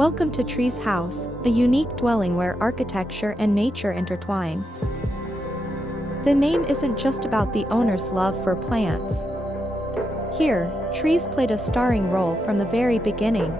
Welcome to Tree's House, a unique dwelling where architecture and nature intertwine. The name isn't just about the owner's love for plants. Here, trees played a starring role from the very beginning.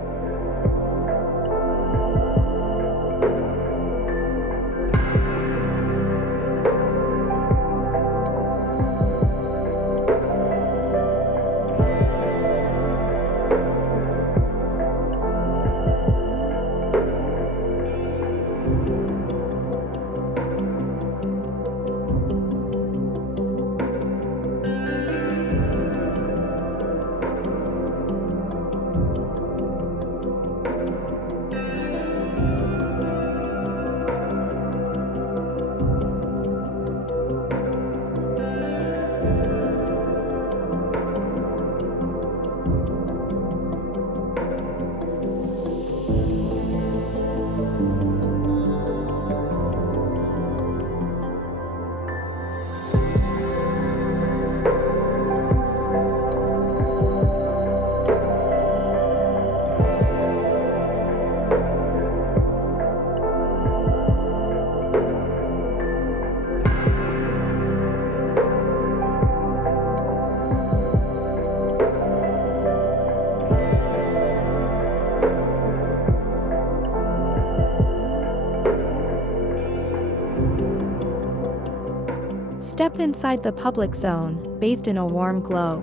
Step inside the public zone, bathed in a warm glow.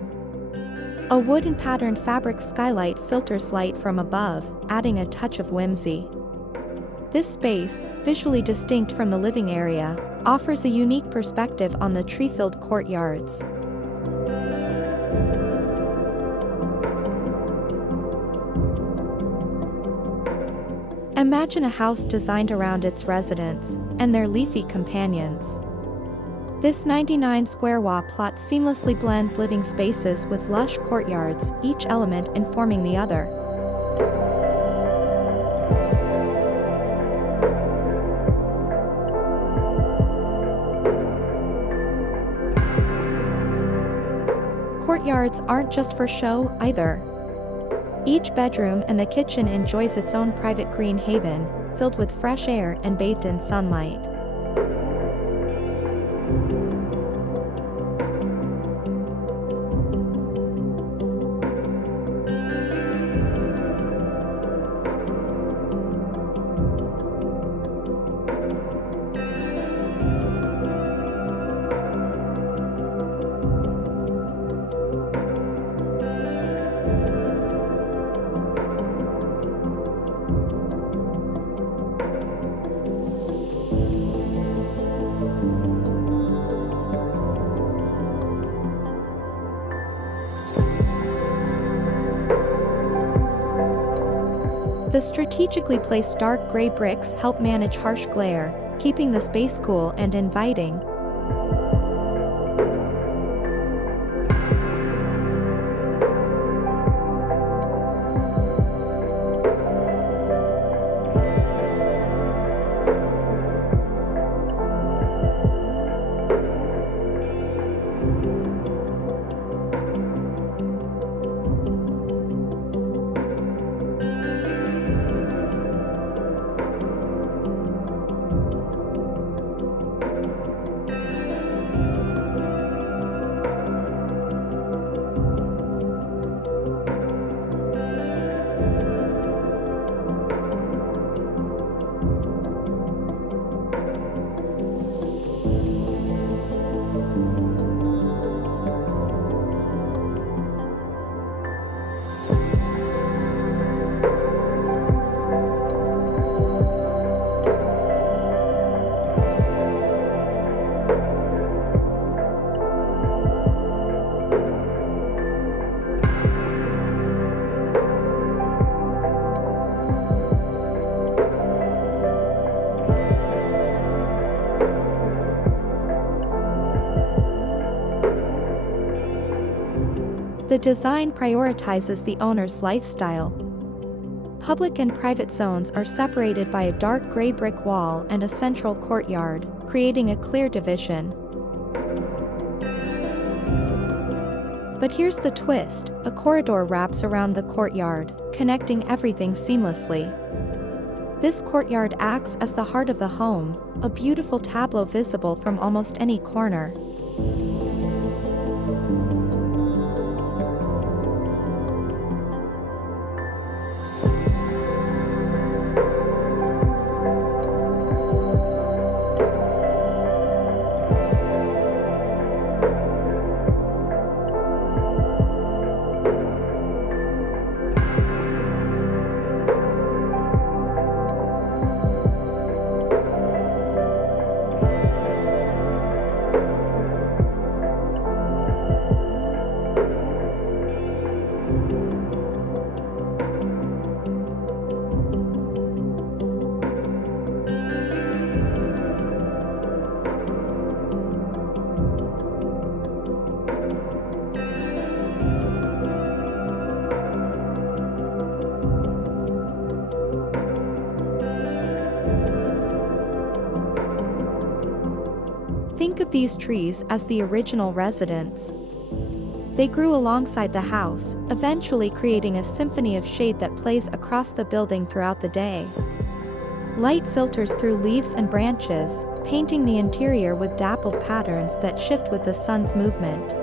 A wooden patterned fabric skylight filters light from above, adding a touch of whimsy. This space, visually distinct from the living area, offers a unique perspective on the tree-filled courtyards. Imagine a house designed around its residents and their leafy companions. This 99-square-wa plot seamlessly blends living spaces with lush courtyards, each element informing the other. Courtyards aren't just for show, either. Each bedroom and the kitchen enjoys its own private green haven, filled with fresh air and bathed in sunlight. The strategically placed dark gray bricks help manage harsh glare, keeping the space cool and inviting. The design prioritizes the owner's lifestyle. Public and private zones are separated by a dark gray brick wall and a central courtyard, creating a clear division. But here's the twist: a corridor wraps around the courtyard, connecting everything seamlessly. This courtyard acts as the heart of the home, a beautiful tableau visible from almost any corner. Think of these trees as the original residents. They grew alongside the house, eventually creating a symphony of shade that plays across the building throughout the day. Light filters through leaves and branches, painting the interior with dappled patterns that shift with the sun's movement.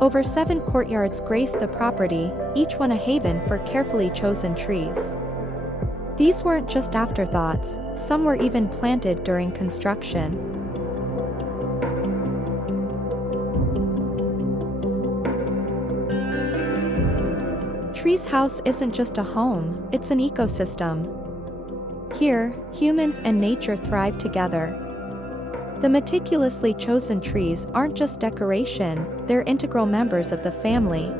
Over 7 courtyards grace the property, each one a haven for carefully chosen trees. These weren't just afterthoughts, some were even planted during construction. Trees House isn't just a home, it's an ecosystem. Here, humans and nature thrive together. The meticulously chosen trees aren't just decoration, they're integral members of the family.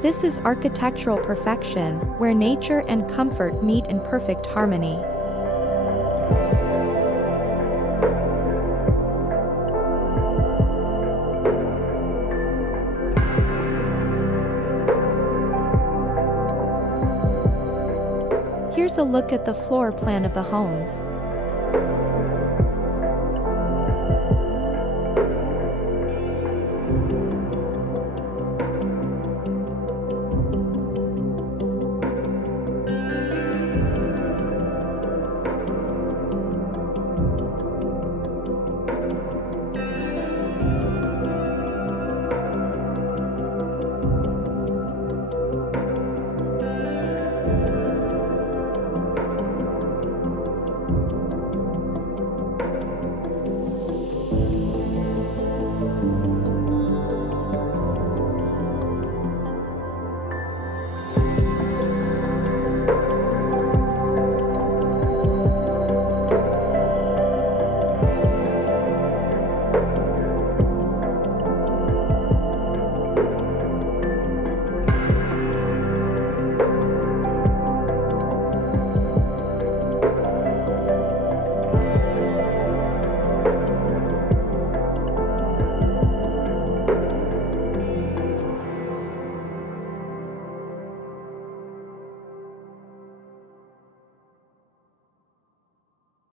This is architectural perfection, where nature and comfort meet in perfect harmony. Here's a look at the floor plan of the homes.